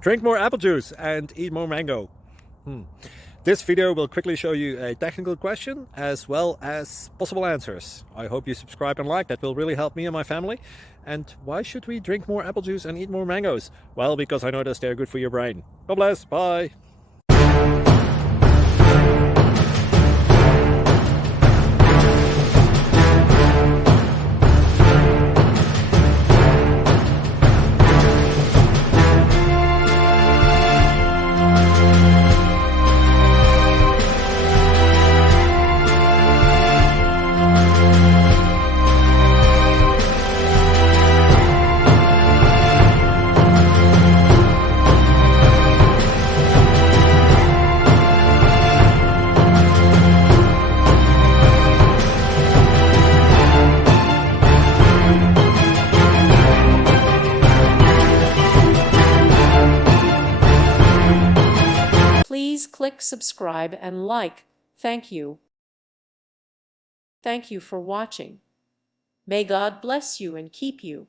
Drink more apple juice and eat more mango. This video will quickly show you a technical question as well as possible answers. I hope you subscribe and like, that will really help me and my family. And why should we drink more apple juice and eat more mangoes? Well, because I noticed they're good for your brain. God bless, bye. Please click subscribe and like. Thank you. Thank you for watching. May God bless you and keep you.